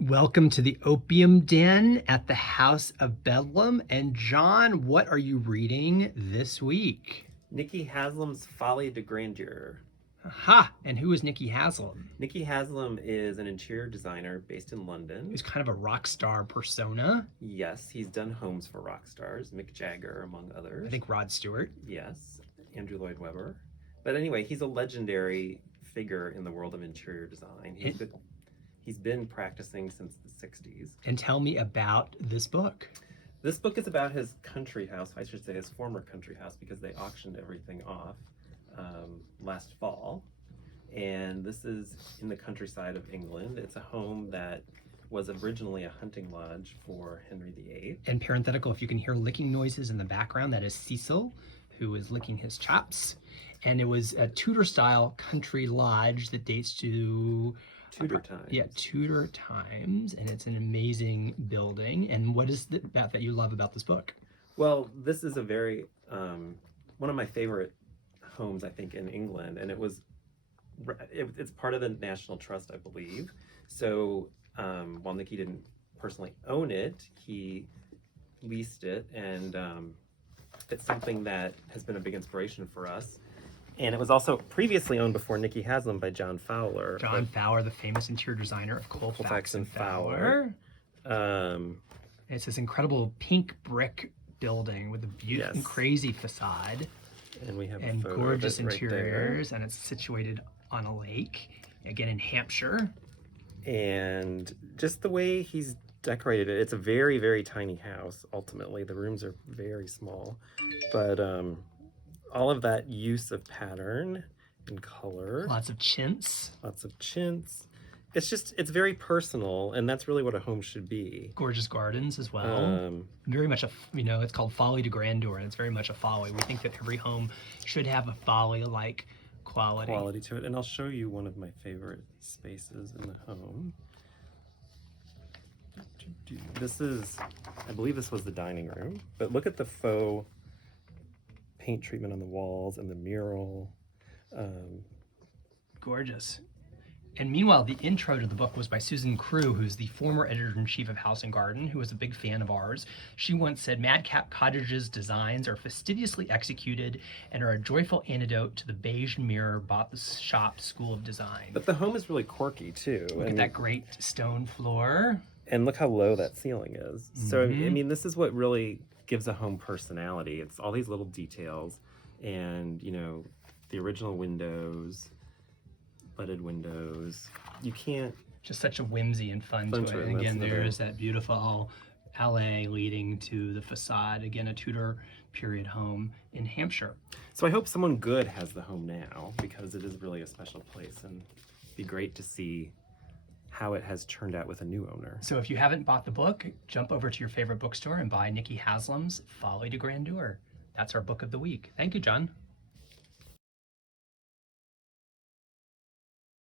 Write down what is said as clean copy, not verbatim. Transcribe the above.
Welcome to the Opium Den at the House of Bedlam. And John, what are you reading this week? Nikki Haslam's Folly de Grandeur. Aha! And who is Nikki Haslam? Nikki Haslam is an interior designer based in London. He's kind of a rock star persona. Yes, he's done homes for rock stars, Mick Jagger among others. I think Rod Stewart. Yes, Andrew Lloyd Webber. But anyway, he's a legendary figure in the world of interior design. He's been practicing since the 60s. And tell me about this book. This book is about his country house, I should say his former country house, because they auctioned everything off last fall. And this is in the countryside of England. It's a home that was originally a hunting lodge for Henry VIII. And parenthetical, if you can hear licking noises in the background, that is Cecil, who is licking his chops. And it was a Tudor-style country lodge that dates to Tudor times. Yeah, Tudor times, and it's an amazing building. And what is it that you love about this book? Well, this is a very one of my favorite homes, I think, in England, and it's part of the National Trust, I believe. So while Nikki didn't personally own it, he leased it, and it's something that has been a big inspiration for us. And it was also previously owned before Nikki Haslam by John Fowler. John Fowler, the famous interior designer of Colfax and Fowler. It's this incredible pink brick building with a beautiful, crazy facade. And we have and gorgeous interiors, and it's situated on a lake, again in Hampshire. And just the way he's decorated it, it's a very, very tiny house. Ultimately, the rooms are very small, but all of that use of pattern and color. Lots of chintz. It's very personal, and that's really what a home should be. Gorgeous gardens as well. Very much it's called Folly de Grandeur, and it's very much a folly. We think that every home should have a folly-like quality to it. And I'll show you one of my favorite spaces in the home. I believe this was the dining room, but look at the faux paint treatment on the walls and the mural. Gorgeous. And meanwhile, the intro to the book was by Susan Crew, who's the former editor-in-chief of House and Garden, who was a big fan of ours. She once said, "Madcap Cottage's designs are fastidiously executed and are a joyful antidote to the beige mirror bought the shop school of design." But the home is really quirky, too. Look at that great stone floor. And look how low that ceiling is. So, I mean, this is what really gives a home personality. It's all these little details and, the original windows, leaded windows. You can't... Just such a whimsy and fun to it. And again, there's that beautiful alley leading to the facade. Again, a Tudor period home in Hampshire. So I hope someone good has the home now, because it is really a special place, and it'd be great to see how it has turned out with a new owner. So if you haven't bought the book, jump over to your favorite bookstore and buy Nikki Haslam's Folly de Grandeur. That's our book of the week. Thank you, John.